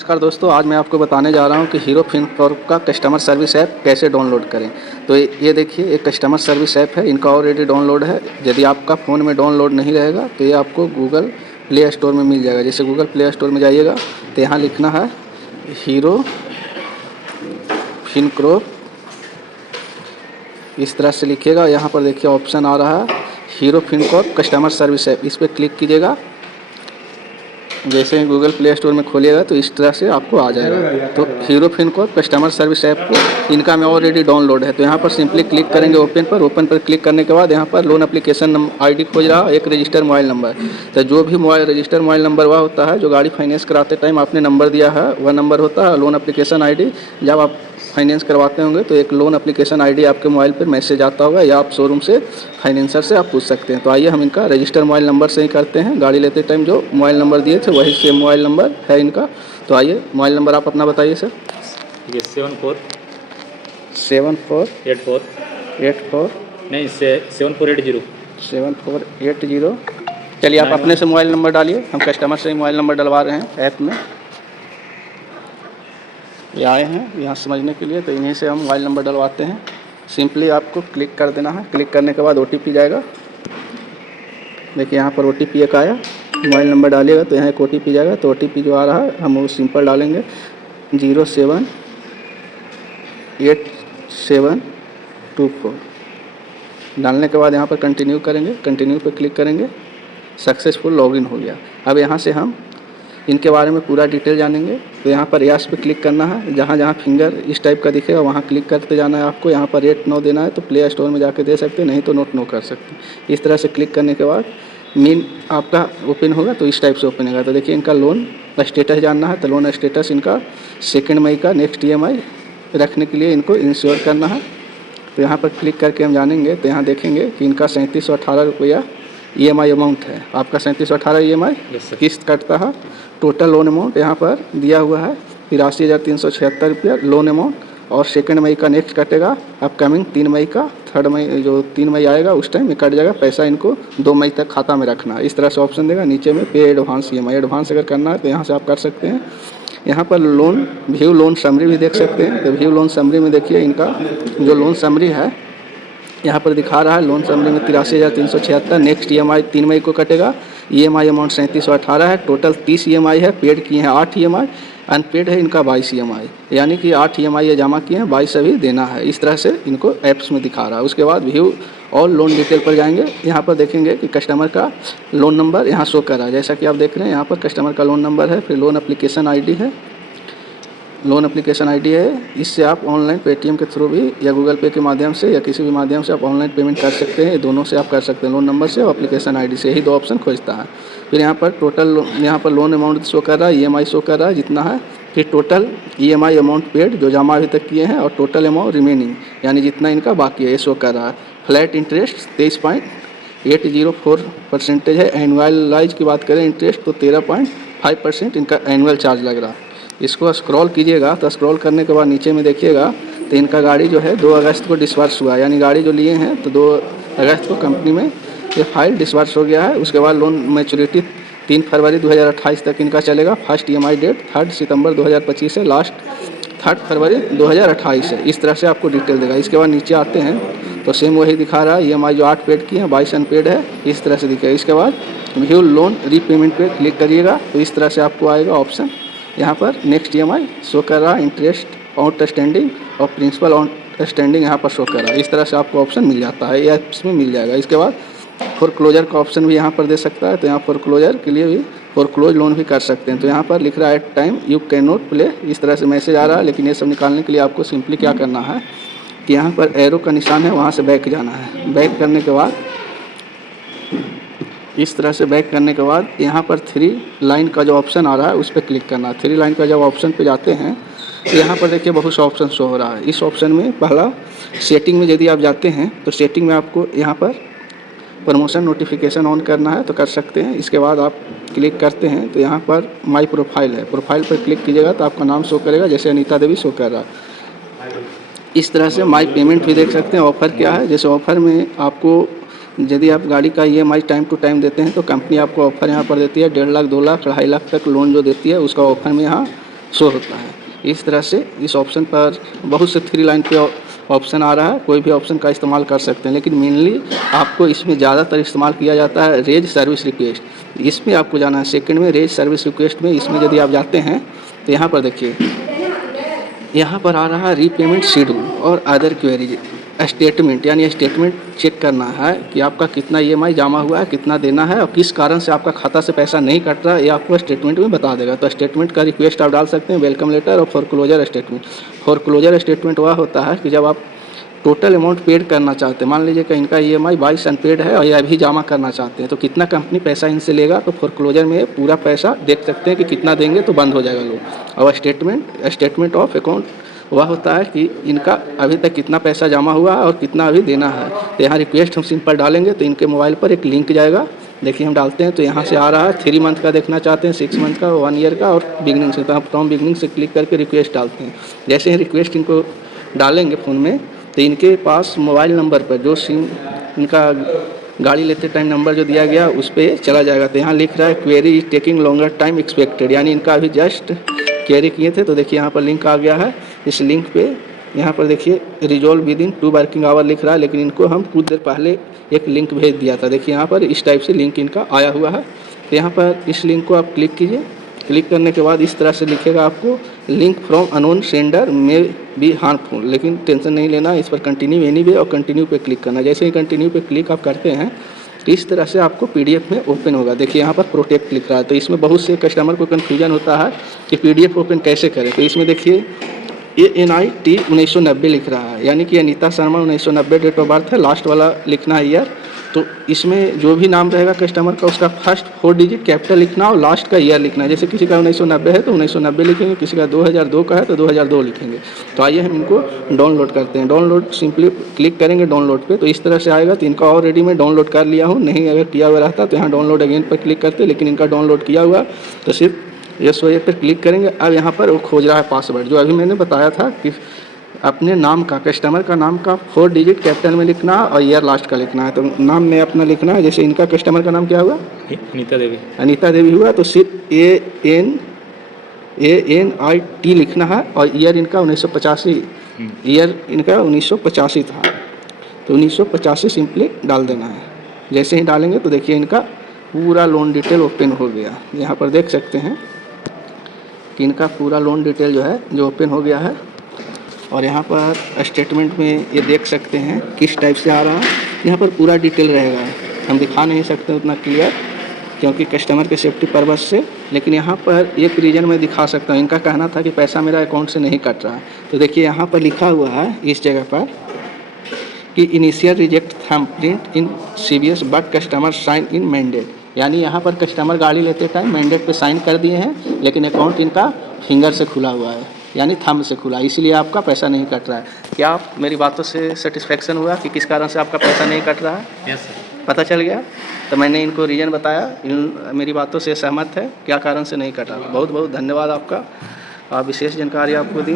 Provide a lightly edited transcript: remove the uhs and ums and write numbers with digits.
नमस्कार दोस्तों, आज मैं आपको बताने जा रहा हूं कि हीरो फिनकॉर्प का कस्टमर सर्विस ऐप कैसे डाउनलोड करें। तो ये देखिए, एक कस्टमर सर्विस ऐप है, इनका ऑलरेडी डाउनलोड है। यदि आपका फ़ोन में डाउनलोड नहीं रहेगा तो ये आपको गूगल प्ले स्टोर में मिल जाएगा। जैसे गूगल प्ले स्टोर में जाइएगा तो यहाँ लिखना है हीरो फिनकॉर्प, इस तरह से लिखिएगा। यहाँ पर देखिए ऑप्शन आ रहा है hero Fincorp customer service app, इस पर क्लिक कीजिएगा। जैसे ही गूगल प्ले स्टोर में खोलिएगा तो इस तरह से आपको आ जाएगा। तो hero Fincorp customer service app को इनका में ऑलरेडी डाउनलोड है। तो यहाँ पर सिंपली क्लिक करेंगे ओपन पर क्लिक करने के बाद यहाँ पर लोन एप्लीकेशन आईडी खोज रहा है, एक रजिस्टर मोबाइल नंबर। तो जो भी रजिस्टर मोबाइल नंबर वह होता है जो गाड़ी फाइनेंस कराते टाइम आपने नंबर दिया है, वह नंबर होता है लोन एप्लीकेशन आईडी। जब आप फाइनेंस करवाते होंगे तो एक लोन एप्लीकेशन आईडी आपके मोबाइल पर मैसेज आता होगा, या आप शोरूम से फाइनेंसर से आप पूछ सकते हैं। तो आइए हम इनका रजिस्टर मोबाइल नंबर से ही करते हैं। गाड़ी लेते टाइम जो मोबाइल नंबर दिए थे वही सेम मोबाइल नंबर है इनका। तो आइए मोबाइल नंबर आप अपना बताइए सर। ये 7484 नहीं 7480 7480। चलिए आप अपने से मोबाइल नंबर डालिए, हम कस्टमर से ही मोबाइल नंबर डलवा रहे हैं ऐप में। ये आए हैं यहाँ समझने के लिए, तो इन्हीं से हम मोबाइल नंबर डलवाते हैं। सिंपली आपको क्लिक कर देना है, क्लिक करने के बाद OTP जाएगा। देखिए यहाँ पर OTP एक आया, मोबाइल नंबर डालिएगा तो यहाँ एक OTP जाएगा। तो OTP जो आ रहा है हम वो सिंपल डालेंगे 078724। डालने के बाद यहाँ पर कंटिन्यू करेंगे, कंटिन्यू पर क्लिक करेंगे, सक्सेसफुल लॉगिन हो गया। अब यहाँ से हम इनके बारे में पूरा डिटेल जानेंगे। तो यहाँ पर यस पे क्लिक करना है, जहाँ जहाँ फिंगर इस टाइप का दिखेगा वहाँ क्लिक करते जाना है आपको। यहाँ पर रेट नो देना है तो प्ले स्टोर में जाके दे सकते हैं, नहीं तो नोट नो कर सकते हैं। इस तरह से क्लिक करने के बाद मीन आपका ओपन होगा तो इस टाइप से ओपन होगा। तो देखिए इनका लोन स्टेटस जानना है, तो लोन स्टेटस इनका 2 मई का नेक्स्ट EMI रखने के लिए इनको इंश्योर करना है। तो यहाँ पर क्लिक करके हम जानेंगे। तो यहाँ देखेंगे कि इनका 3718 रुपया EMI अमाउंट है। आपका 3718 EMI किस्त कटता है। टोटल लोन अमाउंट यहाँ पर दिया हुआ है 83,376 रुपया लोन अमाउंट। और 2 मई का नेक्स्ट कटेगा, अपकमिंग 3 मई का। 3 मई जो 3 मई आएगा उस टाइम ये कट जाएगा। पैसा इनको 2 मई तक खाता में रखना है। इस तरह से ऑप्शन देगा। नीचे में पे एडवांस EMI, एडवांस अगर करना है तो यहाँ से आप कर सकते हैं। यहाँ पर लोन व्यू लोन समरी भी देख सकते हैं। तो व्यू लोन समरी में देखिए इनका जो लोन समरी है यहाँ पर दिखा रहा है। लोन समरी में 83,376 नेक्स्ट EMI 3 मई को कटेगा। EMI अमाउंट 3718 है। टोटल 30 EMI है। पेड किए हैं 8 EMI, अनपेड है इनका 22 EMI। यानी कि 8 EMI ये जमा किए हैं, 22 अभी देना है। इस तरह से इनको ऐप्स में दिखा रहा है। उसके बाद व्यू और लोन डिटेल पर जाएंगे। यहाँ पर देखेंगे कि कस्टमर का लोन नंबर यहाँ शो कर रहा है। जैसा कि आप देख रहे हैं यहाँ पर कस्टमर का लोन नंबर है, फिर लोन एप्लीकेशन ID है। लोन एप्लीकेशन ID है, इससे आप ऑनलाइन पेटीएम के थ्रू भी या गूगल पे के माध्यम से या किसी भी माध्यम से आप ऑनलाइन पेमेंट कर सकते हैं। ये दोनों से आप कर सकते हैं, लोन नंबर से और एप्लीकेशन ID से। यही 2 ऑप्शन खोजता है। फिर यहाँ पर टोटल यहाँ पर लोन अमाउंट शो कर रहा है, EMI शो कर रहा है जितना है। फिर टोटल EMI अमाउंट पेड जो जमा अभी तक किए हैं और टोटल अमाउंट रिमेनिंग यानी जितना इनका बाकी है ये शो कर रहा है। फ्लैट इंटरेस्ट 23.804% है। एनुअलाइज की बात करें इंटरेस्ट तो 13.5% इनका एनुअल चार्ज लग रहा है। इसको स्क्रॉल कीजिएगा तो स्क्रॉल करने के बाद नीचे में देखिएगा तो इनका गाड़ी जो है 2 अगस्त को डिस्बर्स हुआ। यानी गाड़ी जो लिए हैं तो 2 अगस्त को कंपनी में ये फाइल डिस्बर्स हो गया है। उसके बाद लोन मैच्योरिटी 3 फरवरी 2028 तक इनका चलेगा। फर्स्ट EMI डेट 3 सितंबर 2025 है, लास्ट 3 फरवरी 2028 है। इस तरह से आपको डिटेल देगा। इसके बाद नीचे आते हैं तो सेम वही दिखा रहा है। EMI जो 8 पेड की है, 22 अनपेड है। इस तरह से दिखेगा। इसके बाद व्यू लोन रीपेमेंट पे क्लिक करिएगा तो इस तरह से आपको आएगा ऑप्शन। यहाँ पर नेक्स्ट EMI शो कर रहा है, इंटरेस्ट आउटस्टैंडिंग और प्रिंसिपल आउटस्टैंडिंग यहाँ पर शो कर रहा है। इस तरह से आपको ऑप्शन मिल जाता है, ये ऐप्स में मिल जाएगा। इसके बाद फोरक्लोजर का ऑप्शन भी यहाँ पर दे सकता है। तो यहाँ फोरक्लोजर के लिए भी फोरक्लोज लोन भी कर सकते हैं। तो यहाँ पर लिख रहा है at time you can not play, इस तरह से मैसेज आ रहा है। लेकिन ये सब निकालने के लिए आपको सिंपली क्या करना है कि यहाँ पर एरो का निशान है, वहाँ से बैक जाना है। बैक करने के बाद इस तरह से बैक करने के बाद यहाँ पर 3 लाइन का जो ऑप्शन आ रहा है उस पर क्लिक करना है। 3 लाइन का जब ऑप्शन पे जाते हैं तो यहाँ पर देखिए बहुत सा ऑप्शन शो हो रहा है। इस ऑप्शन में पहला सेटिंग में यदि आप जाते हैं तो सेटिंग में आपको यहाँ पर प्रमोशन नोटिफिकेशन ऑन करना है तो कर सकते हैं। इसके बाद आप क्लिक करते हैं तो यहाँ पर माई प्रोफाइल है, प्रोफाइल पर क्लिक कीजिएगा तो आपका नाम शो करेगा, जैसे अनीता देवी शो कर रहा है। इस तरह से माई पेमेंट भी देख सकते हैं। ऑफ़र क्या है, जैसे ऑफ़र में आपको यदि आप गाड़ी का EMI टाइम टू टाइम देते हैं तो कंपनी आपको ऑफ़र यहाँ पर देती है 1.5 लाख 2 लाख 2.5 लाख तक लोन जो देती है उसका ऑफ़र में यहाँ शो होता है। इस तरह से इस ऑप्शन पर बहुत से 3 लाइन पे ऑप्शन आ रहा है, कोई भी ऑप्शन का इस्तेमाल कर सकते हैं, लेकिन मेनली आपको इसमें ज़्यादातर इस्तेमाल किया जाता है रेज सर्विस रिक्वेस्ट। इसमें आपको जाना है सेकंड में, रेज सर्विस रिक्वेस्ट में। इसमें यदि आप जाते हैं तो यहाँ पर देखिए, यहाँ पर आ रहा है रीपेमेंट शेड्यूल और अदर क्वेरीज। स्टेटमेंट यानी स्टेटमेंट चेक करना है कि आपका कितना EMI जमा हुआ है, कितना देना है और किस कारण से आपका खाता से पैसा नहीं कट रहा है, ये आपको स्टेटमेंट में बता देगा। तो स्टेटमेंट का रिक्वेस्ट आप डाल सकते हैं, वेलकम लेटर और फोरक्लोजर स्टेटमेंट। फोरक्लोजर स्टेटमेंट वह होता है कि जब आप टोटल अमाउंट पेड करना चाहते हैं, मान लीजिए कि इनका EMI 22 अनपेड है और ये अभी जमा करना चाहते हैं, तो कितना कंपनी पैसा इनसे लेगा, तो फोरक्लोजर में पूरा पैसा देख सकते हैं कि कितना देंगे तो बंद हो जाएगा लोन। और स्टेटमेंट ऑफ अकाउंट वह होता है कि इनका अभी तक कितना पैसा जमा हुआ है और कितना अभी देना है। तो यहाँ रिक्वेस्ट हम सिंपल डालेंगे तो इनके मोबाइल पर एक लिंक जाएगा, देखिए हम डालते हैं तो यहाँ से आ रहा है 3 मंथ का देखना चाहते हैं, 6 मंथ का, 1 ईयर का और बिगनिंग से। तो हम फ्रॉम बिगनिंग से क्लिक करके रिक्वेस्ट डालते हैं। जैसे ही रिक्वेस्ट इनको डालेंगे फ़ोन में, तो इनके पास मोबाइल नंबर पर जो सिम इनका गाड़ी लेते टाइम नंबर जो दिया गया उस पर चला जाएगा। तो यहाँ लिख रहा है query is taking longer time expected, यानी इनका अभी जस्ट क्वेरी किए थे। तो देखिए यहाँ पर लिंक आ गया है, इस लिंक पे यहाँ पर देखिए resolve with in 2 working hour लिख रहा है, लेकिन इनको हम कुछ देर पहले एक लिंक भेज दिया था। देखिए यहाँ पर इस टाइप से लिंक इनका आया हुआ है। तो यहाँ पर इस लिंक को आप क्लिक कीजिए। क्लिक करने के बाद इस तरह से लिखेगा आपको link from unknown sender may be harmful, लेकिन टेंशन नहीं लेना, इस पर कंटिन्यू एनीवे और कंटिन्यू पे क्लिक करना। जैसे ही कंटिन्यू पे क्लिक आप करते हैं इस तरह से आपको PDF में ओपन होगा। देखिए यहाँ पर प्रोटेक्ट लिख रहा है। तो इसमें बहुत से कस्टमर को कन्फ्यूजन होता है कि PDF ओपन कैसे करें। तो इसमें देखिए ANIT 1990 लिख रहा है, यानी कि Anita Sharma 1990 date of birth है, लास्ट वाला लिखना है ईयर। तो इसमें जो भी नाम रहेगा कस्टमर का उसका फर्स्ट 4 डिजिट कैपिटल लिखना और लास्ट का ईयर लिखना है। जैसे किसी का 1990 है तो 1990 लिखेंगे, किसी का 2002 का है तो 2002 लिखेंगे। तो आइए हम इनको डाउनलोड करते हैं। डाउनलोड सिंपली क्लिक करेंगे डाउनलोड पे, तो इस तरह से आएगा। तो इनका ऑलरेडी मैं डाउनलोड कर लिया हूँ, नहीं अगर किया हुआ रहता तो यहाँ डाउनलोड अगेन पर क्लिक करते, लेकिन इनका डाउनलोड किया हुआ तो सिर्फ यस हो पर क्लिक करेंगे। अब यहाँ पर वो खोज रहा है पासवर्ड, जो अभी मैंने बताया था कि अपने नाम का, कस्टमर का नाम का 4 डिजिट कैपिटल में लिखना और ईयर लास्ट का लिखना है। तो नाम में अपना लिखना है, जैसे इनका कस्टमर का नाम क्या हुआ, अनीता देवी हुआ, तो सिर्फ ANIT लिखना है और ईयर इनका 1985, ईयर इनका 1985 था। तो 1985 सिंपली डाल देना है। जैसे ही डालेंगे तो देखिए इनका पूरा लोन डिटेल ओपन हो गया। यहाँ पर देख सकते हैं कि इनका पूरा लोन डिटेल जो है जो ओपन हो गया है। और यहाँ पर स्टेटमेंट में ये देख सकते हैं किस टाइप से आ रहा है, यहाँ पर पूरा डिटेल रहेगा। हम दिखा नहीं सकते उतना क्लियर क्योंकि कस्टमर के सेफ्टी पर्पज़ से, लेकिन यहाँ पर एक रीज़न मैं दिखा सकता हूँ। इनका कहना था कि पैसा मेरा अकाउंट से नहीं कट रहा है। तो देखिए यहाँ पर लिखा हुआ है इस जगह पर कि initial reject thumbprint in CBS but customer sign in mandate, यानी यहाँ पर कस्टमर गाड़ी लेते टाइम मैंडेट पे साइन कर दिए हैं, लेकिन अकाउंट इनका फिंगर से खुला हुआ है, यानी थंब से खुला, इसलिए आपका पैसा नहीं कट रहा है। क्या आप मेरी बातों से सेटिस्फेक्शन हुआ कि किस कारण से आपका पैसा नहीं कट रहा है? Yes sir. पता चल गया? तो मैंने इनको रीज़न बताया, मेरी बातों से सहमत है क्या कारण से नहीं कटा। बहुत बहुत धन्यवाद आपका, आप विशेष जानकारी आपको दी।